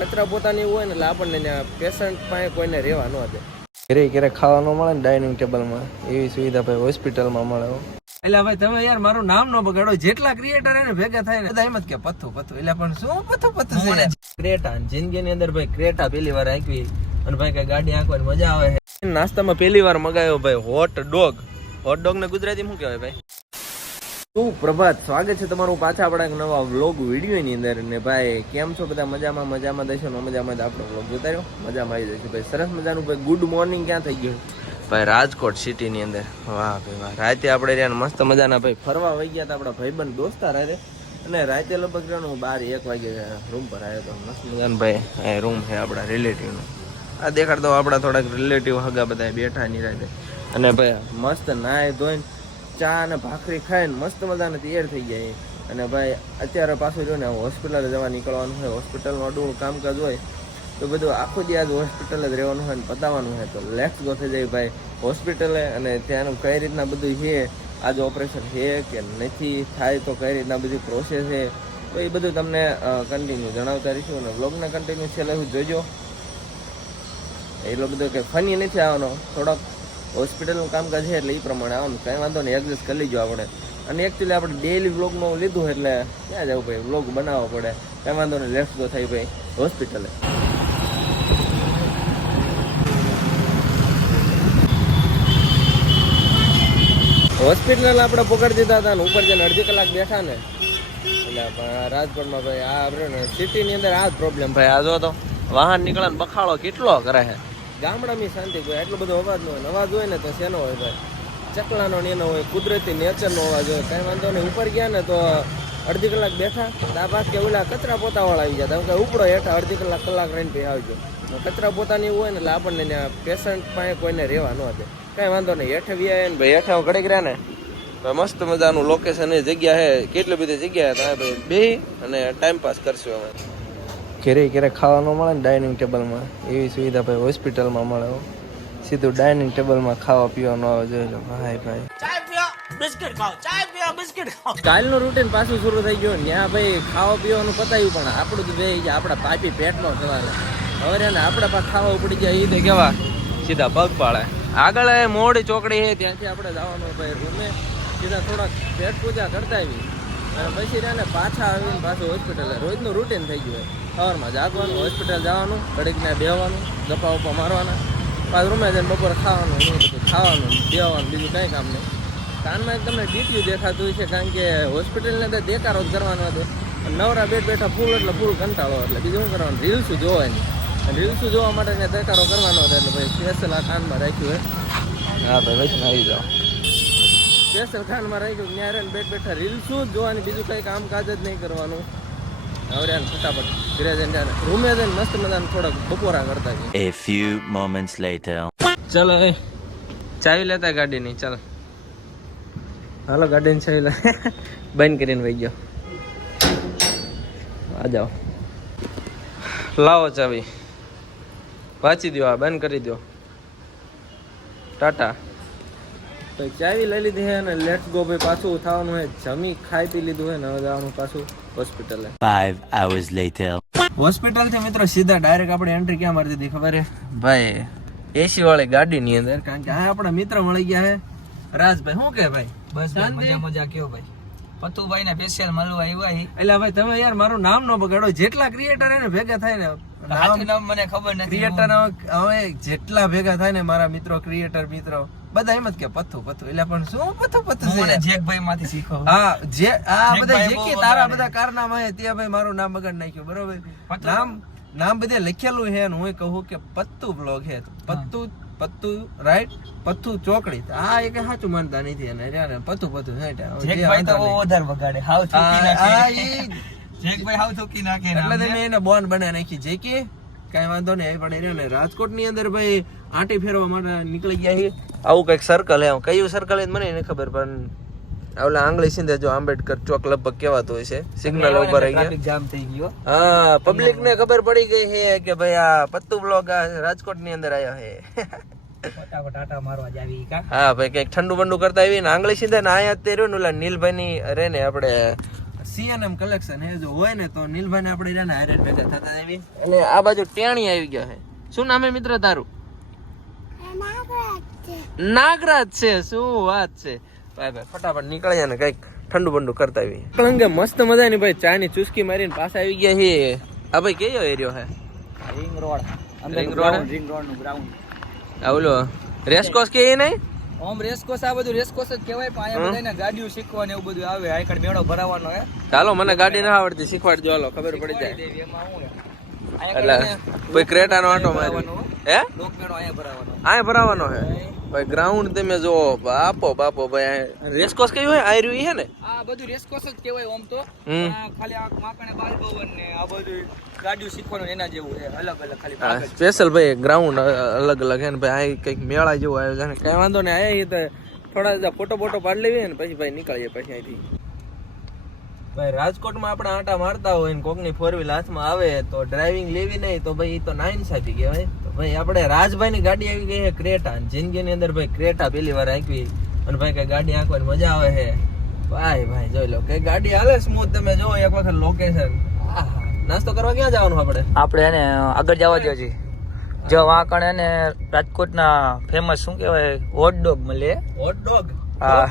કચરા પોતાની હોય ને એટલે આપણને ત્યાં પેશન્ટ પાસે કોઈને રહેવા ન દે. ઘરે ઘરે ખાવા ન મળે ને ડાઇનિંગ ટેબલમાં, એવી સુવિધા ભાઈ હોસ્પિટલમાં મળે. એટલે ભાઈ તમે યાર મારું નામ ન બગાડો. જેટલા ક્રિએટર એને ભેગા થાય ને બધા એમ જ કે પથ્થું પથ્થું. એટલે પણ શું પથ્થું પથ્થું છે? ક્રેટા જિંદગીની અંદર ભાઈ ક્રેટા પહેલી વાર આંકવી અને ભાઈ કઈ ગાડી આંકવાની મજા આવે છે. નાસ્તામાં પહેલી વાર મગાવ્યો ભાઈ હોટ ડોગ. હોટ ડોગ ને ગુજરાતીમાં શું કહેવાય ભાઈ? સુપ્રભાત, સ્વાગત છે તમારું પાછા આપણા એક નવા વ્લોગ વિડીયોની અંદર. ને ભાઈ કેમ છો બધા? મજામાં દઈશું ને મજામાં જ આપણો વ્લોગ જોતા રહ્યો. મજામાં આવી જશે ભાઈ. સરસ મજાનું ભાઈ ગુડ મોર્નિંગ ક્યાં થઈ ગયું ભાઈ? રાજકોટ સિટીની અંદર. વાહ ભાઈ વાહ. રાતે આપણે રહ્યા મસ્ત મજાના ભાઈ ફરવા વહી ગયા હતા આપણા ભાઈબંધ દોસ્તાર હારે. અને રાતે લગભગ હું 12-1 વાગે રૂમ પર આવ્યો હતો. મસ્ત મજાનો ભાઈ રૂમ છે આપણા રિલેટિવનો. આ દેખાડતો આપણા થોડાક રિલેટિવ હગા બધા બેઠા ની રાતે. અને ભાઈ મસ્ત નાય ધોઈને ચા અને ભાખરી ખાઈને મસ્ત મજાને તૈયાર થઈ જાય. અને ભાઈ અત્યારે પાછું જો ને હોસ્પિટલ જવા નીકળવાનું હોય. હોસ્પિટલનું અડું કામકાજ હોય તો બધું આખો દી આજ હોસ્પિટલ જ રહેવાનું હોય ને પતાવવાનું હોય. તો લેટ્સ ગો થઈ જાય ભાઈ હોસ્પિટલે. અને ત્યાંનું કઈ રીતના બધું છે, આજે ઓપરેશન છે કે નથી થાય તો કઈ રીતના બધી પ્રોસેસ છે, તો એ બધું તમને કન્ટિન્યુ જણાવતા રહીશું. અને વ્લોગને કન્ટિન્યુ છેલ્લે જોજો. એટલો બધો કંઈ ફની નથી આવવાનો, થોડોક હોસ્પિટલનું કામકાજ છે એટલે એ પ્રમાણે આવવાનું. કંઈ વાંધો નહીં, એડજસ્ટ કરી લીજો આપણે. અને એકચ્યુઅલી આપણે ડેઈલી વ્લોગનું લીધું એટલે ક્યાં જવું ભાઈ, વ્લોગ બનાવવો પડે. કંઈ વાંધો નહીં, લેટ્સ ગો થાય ભાઈ હોસ્પિટલે. હોસ્પિટલ આપણે પકડી દીધા હતા ને ઉપર જઈને અડધી કલાક બેઠા ને એટલે રાજકોટમાં ભાઈ આ આપણે ને સિટીની અંદર આ જ પ્રોબ્લેમ ભાઈ. આ જો તો વાહન નીકળે ને બખાડો કેટલો કરે છે. ગામડાની શાંતિ કોઈ એટલો બધો અવાજ ન હોય. અવાજ હોય ને તો શેનો હોય ભાઈ? ચકલાનો ને એનો હોય, કુદરતી નેચરનો અવાજ હોય. કાંઈ વાંધો નહીં. ઉપર ગયા ને તો અડધી કલાક બેઠા. આ બાદ કે ઓલા કચરા પોતાવાળા આવી ગયા. તમે ઉપડો હેઠા અડધી કલાક રહીને પછી આવજો. કચરા પોતાની હોય ને એટલે આપણને ત્યાં પેશન્ટ પાસે કોઈને રહેવા ન દે. કાંઈ વાંધો નહીં. હેઠે વ્યાય ને ભાઈ હેઠે ઘડીક રહ્યા ને તો મસ્ત મજાનું લોકેશન એ જગ્યા છે. કેટલી બધી જગ્યા તમે ભાઈ બે અને ટાઈમ પાસ કરશો. અમે ઘરે ખાવા ન મળે ને ડાઇનિંગ ટેબલમાં, એવી સુવિધા ભાઈ હોસ્પિટલમાં મળે. સીધું ડાઇનિંગ ટેબલમાં ખાવા પીવા ન આવે. જોઈ લો ભાઈ ભાઈ કાલનું રૂટીન પાછું શરૂ થઈ ગયું. ત્યાં ભાઈ ખાવા પીવાનું પતાવ્યું પણ આપણું તો ભાઈ આપણા પાપી પેટમાં સવારે હવે ને આપણા પાસે ખાવા ઉપડી ગયા. એ તો કેવા સીધા પગ પાડે. આગળ મોડી ચોકડી છે ત્યાંથી આપણે જવાનું ભાઈ રૂમે. સીધા થોડાક પેટ પૂજા કરતા આવી અને પછી રહ્યા ને પાછા આવીને પાછું હોસ્પિટલ. રોજનું રૂટીન થઈ ગયું. સવારમાં જાગવાનું, હોસ્પિટલ જવાનું, ઘડીકને બેહવાનું, ગપ્પા વપ્પા મારવાના, પાછું રૂમે જઈને બપોરે ખાવાનું, એ બધું ખાવાનું, બેહવાનું, બીજું કાંઈ કામ નહીં. કાનમાં એક તમને ડીટ્યુ દેખાતું હોય છે કારણ કે હોસ્પિટલને તો દેકારો જ કરવાનો હતો. નવરા બેઠા ફૂલ એટલે ફૂલ કંટાળો. એટલે બીજું શું કરવાનું? રીલ્સું જોવાની. રીલ્સું જોવા માટે ત્યાં દેકારો કરવાનો હતો. એટલે ભાઈ સ્પેશિયલ આ કાનમાં રાખ્યું હોય. હા ભાઈ વૈષ્ણવ આવી જાઓ. સ્પેશિયલ કાનમાં રાખ્યું. ત્યાં રહીને બેઠા રીલ્સું જ જોવાની, બીજું કંઈ કામકાજ જ નહીં કરવાનું. હવે ફટાફટ ઘરે જઈને રૂમે જઈને મસ્ત મજાને થોડાક બપોરા કરતા. A few moments later. ચાલો એ ચાવી લેતા ગાડીની. ચાલો હાલો ગાડીની ચાવી લે. બંધ કરીને વહી ગયો. આ જાઓ લાવો ચાવી. વાંચી દો, આ બંધ કરી દો. ટાટા. તો ચાવી લઈ લીધી છે અને લેટ્સ ગો ભાઈ. પાછું થવાનું હોય, જમી ખાઈ પી લીધું હોય ને હવે જવાનું પાછું હોસ્પિટલે. 5 hours later. હોસ્પિટલ થી મિત્રો સીધા ડાયરેક્ટ આપણે એન્ટ્રી ક્યાં મારી દીધી ખબર છે ભાઈ? એસી વાળી ગાડીની અંદર. કારણ કે આ આપણા મિત્ર મળી ગયા છે રાજભાઈ. શું કે ભાઈ? બસ મજા કેવો ભાઈ? પતુભાઈ ને સ્પેશિયલ મળવા આવ્યા. એટલે ભાઈ તમે યાર મારું નામ ન બગાડો. જેટલા ક્રિએટર એને ભેગા થાય ને નામ મને ખબર નથી. ક્રિએટર હવે જેટલા ભેગા થાય ને મારા મિત્રો, ક્રિએટર મિત્રો બધા એમ જ કે પથ્થું પથ્થું. એટલે પણ શું પથ્થું છે? જેકભાઈ માંથી શીખો. હા જે આ બધા જેકી તારા બધા કારનામા હે ત્યાં ભાઈ મારું નામ બગાડ નાખ્યું. બરોબર? નામ બધે લખેલું છે. હું કહું કે પત્તુ બ્લોગ છે. પત્તુ રાઈટ, પત્તુ ચોકડી. આ એક સાચું માનતા નથી. અને પત્તુ જેકભાઈ તો વધારે બગાડે. હાવ થૂકી નાખે. જેકભાઈ હાવ થૂકી નાખે. એટલે તમે એને બોન બનાવી નાખી જેકી. કાંઈ વાંધો નહીં. આવી પડે ને રાજકોટ ની અંદર ભાઈ આંટી ફેરવા માટે નીકળી ગયા છે. આવું કઈક સર્કલ હે. કયું સર્કલ મને નહીં ખબર પણ ઓલા આંગળી સિંધે જો આંબેડકર ચોક લગભગ કહેવાતું હોય છે. સિગ્નલ ઉપર આવી ગયા, જામ થઈ ગયો. હા પબ્લિક ને ખબર પડી ગઈ છે કે ભાઈ આ પત્તુ બ્લોગ રાજકોટ ની અંદર આવ્યો છે. ફટાફટ આટા મારવા જાવી કા. હા ભાઈ કઈક ઠંડુ બંડુ કરતા આવી ને આંગળી સિંધે ને આયા તે રહ્યો ને ઓલા નીલભાઈ ની રે ને આપણે સીએનએમ કલેક્શન હે, જો હોય ને તો નીલભાઈ ને આપણે રહ્યા ને હારે ભેગા થતા એવી. એટલે આ બાજુ ટેણી આવી ગયા છે. શું નામ હે મિત્ર તારું? નાગરાજ છે. શું વાત છે ભાઈ. ભાઈ ફટાફટ નીકળ્યા ને કઈક ઠંડુ બંડુ કરતા આવી. અંગે મસ્ત મજાની ભાઈ ચાની ચુસ્કી મારીને પાછા આવી ગયા છે. આ ભાઈ કયો એરિયો હે? Ring road. રિંગ રોડ નું ગ્રાઉન્ડ. આ ઓલો રેસકોર્સ કે નહીં? ઓમ રેસકોર્સ, આ બધું રેસકોર્સ જ કહેવાય. પણ અહીંયા બધાને ગાડીઓ શીખવાની એવું બધું આવે. આ કડ મેળો ભરાવાનો હે. ચાલો મને ગાડી ના આવડતી, શીખવાડજો. હાલો ખબર પડી જાય. એમાં હું એટલે કોઈ ક્રેટાનો આટો મારી હે લોક મેળો અહીંયા ભરાવાનો. આય ભરાવાનો હે ભાઈ. ગ્રાઉન્ડ તમે જો બાપો બાપો ભાઈ. રેસકોર્સ કયું હે? આયરું હે ને? આ બધું રેસકોર્સ જ કહેવાય ઓમ તો. ખાલી આ માકણે બાલભવન ને આ બધું ગાડીઓ શીખવાનું એના જેવું છે. અલગ અલગ ખાલી સ્પેશિયલ ભાઈ ગ્રાઉન્ડ અલગ અલગ હે ને ભાઈ. આ કઈક મેળા જેવું આયોજન. કઈ વાંધો ને આયા તો થોડા ફોટો પાડી લેવી ને પછી ભાઈ નીકળીએ પછી અહીંથી. ભાઈ રાજકોટમાં આપણે આંટા મારતા હોય ને કોકની 4 વ્હીલ હાથમાં આવે તો ડ્રાઇવિંગ લેવી નહીં તો ભાઈ તો નાઇન્સાફી કહેવાય. તો ભાઈ આપણે રાજભાઈની ગાડી આવી ગઈ છે ક્રેટા. જિંદગીની અંદર ભાઈ ક્રેટા પહેલી વાર આંકવી અને ભાઈ કઈ ગાડી આંકવાની મજા આવે છે ભાઈ. ભાઈ જોઈ લો કઈ ગાડી હાલે સ્મૂથ. તમે જો એક વખત લોકેશન. નાસ્તો કરવા ક્યાં જવાનું આપણે એને આગળ જવા દો જી. જો વાંકણ એને રાજકોટના ફેમસ શું કહેવાય હોટ ડોગ મળે. Hot dog? હા.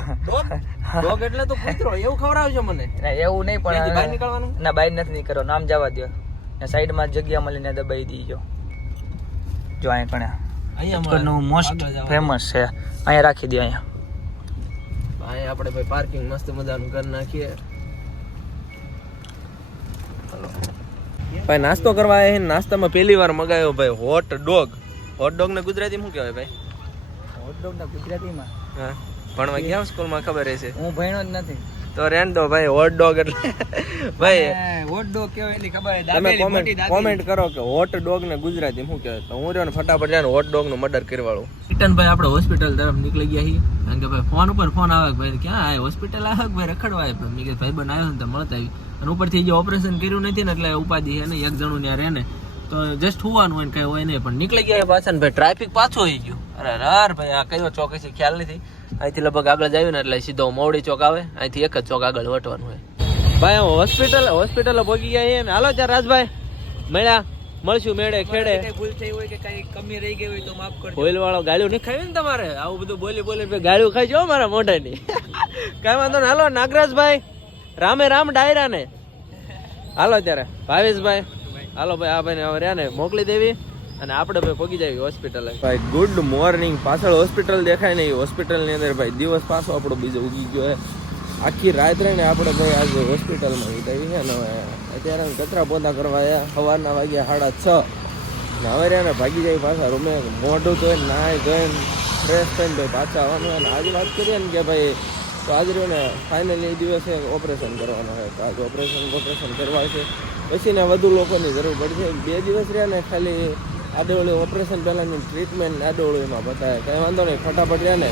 ડોગ એટલે તો કૂતરો એવું ખવડાવજો મને. એવું નહીં પણ બહાર નીકળવાનું ના, બહાર નથી નીકળો. નામ જવા દો. સાઈડમાં જગ્યા મળીને દબાઈ દીજો. જો અહીંયા રાજકોટનું મોસ્ટ ફેમસ છે. અહીંયા રાખી દો. અહીંયા આપણે ભાઈ પાર્કિંગ મસ્ત મજાનું કરી નાખીએ. ભાઈ નાસ્તો કરવા આવ્યા. નાસ્તામાં પહેલી વાર મગાવ્યો ભાઈ હોટ ડોગ. હોટ ડોગ ને ગુજરાતી શું કહેવાય ભાઈ? હોટ ડોગ ના ગુજરાતીમાં હા ભણવા ગયા સ્કૂલમાં ખબર હશે. હું ભણ્યો જ નથી તો રેન દો ભાઈ. હોટ ડોગ એટલે ભાઈ હોટ ડોગ કેવાય એટલી ખબર. તમે કોમેન્ટ કરો કે હોટ ડોગ ને ગુજરાતી શું કહેવાય. તો હું રહ્યો ને ફટાફટ જાય હોટ ડોગ નું મર્ડર કરવાળું. રિટર્ન ભાઈ આપણે હોસ્પિટલ તરફ નીકળી ગયા છીએ. કારણ કે ભાઈ ફોન ઉપર ફોન આવે ભાઈ ક્યાં આવે હોસ્પિટલ આવે ભાઈ રખડવા આવે. મેં કીધું ભાઈ બન આવ્યો ને તો મળતા આવી. અને ઉપરથી જે ઓપરેશન કર્યું નથી ને એટલે ઉપાધિ છે ને એક જણું ત્યાં રહે ને તો જસ્ટ હોવાનું હોય ને કઈ હોય નહીં. પણ નીકળી ગયા પાછા ને ભાઈ ટ્રાફિક પાછું આવી ગયું. અરે ભાઈ આ કયો ચોક છે ખ્યાલ નથી. અહીંથી લગભગ આગળ જાય ને એટલે સીધો મોવડી ચોક આવે. અહીંથી એક જ ચોક આગળ વટવાનું હોય. ભાઈ હોસ્પિટલ પહોંચી ગયા છે ને. હાલો ત્યાં રાજભાઈ મળશું મેળે ખેડે. ભૂલ થઈ હોય કે કઈ કમી રહી ગઈ હોય તો માફ કરજો. બોલ વાળો ગાળ્યું નહીં ખાવી ને તમારે. આવું બધું બોલી ગાળ્યું ખાઈ જો મારા મોઢાની. કઈ વાંધો ને. હાલો નાગરાજભાઈ રામે રામ ડાયરા ને. હાલો ત્યારે ભાવેશભાઈ. હાલો ભાઈ આ ભાઈ ને હવે રહ્યા ને મોકલી દેવી અને આપણે ભાઈ પગી જાવી હોસ્પિટલ. ભાઈ ગુડ મોર્નિંગ. પાછળ હોસ્પિટલ દેખાય ને એ હોસ્પિટલ ની અંદર ભાઈ દિવસ પાછો આપણો બીજો ઉગી ગયો. આખી રાત રહીને આપણે ભાઈ આજે હોસ્પિટલમાં વિતાવી છે ને અત્યારે કચરા પોતા કરવા સવારના વાગ્યા 6:30 ને હવે રહ્યા ને ભાગી જાય પાછા રૂમે. મોઢું ધોઈને નાય ધોઈને ફ્રેશ થઈને ભાઈ પાછા આવવાનું હોય. ને આજે વાત કરીએ ને કે ભાઈ તો આજે રહ્યો ને ફાઇનલી એ દિવસે ઓપરેશન કરવાનું હોય. તો આજે ઓપરેશન કરવા છે પછી ને વધુ લોકોની જરૂર પડશે. 2 દિવસ રહ્યા ને ખાલી આડોળી ઓપરેશન પહેલાંની ટ્રીટમેન્ટ આડોળીમાં બતાવે. કંઈ વાંધો નહીં ફટાફટ રહ્યા ને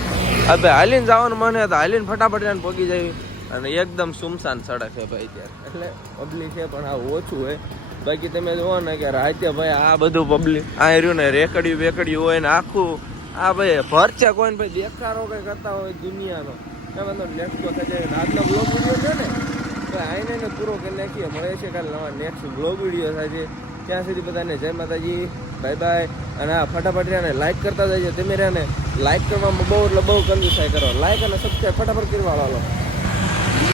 હવે હાલીને જવાનું મને તો હાલીને ફટાફટ રહ્યા ને પગી જાય. અને એકદમ સુમસાન સડક છે ભાઈ ત્યારે. એટલે પબ્લિક છે પણ આ ઓછું હોય. બાકી તમે જુઓ ને કે રાતે ભાઈ આ બધું પબ્લિક આ રહ્યું ને રેકડિયું હોય ને આખું આ ભાઈ ભરચે કોઈને ભાઈ દેખાડો કંઈ કરતા હોય દુનિયાનો. કંઈ વાંધો નેક્સ્ટ વખત જાય આજનો બ્લોગ વિડીયો છે ને તો આઈને પૂરો કરી નાખીએ. મળે છે કાલે નવા નેક્સ્ટ બ્લોગ વિડીયો સાથે. ત્યાં સુધી બધાને જય માતાજી, બાય બાય. અને આ ફટાફટ રહ્યા ને લાઈક કરતા જઈએ. તમે રહ્યા ને લાઈક કરવામાં બહુ એટલે બહુ કંજૂસાઈ કરો. લાઈક અને સબસ્ક્રાઈબ ફટાફટ કરવા વાળો.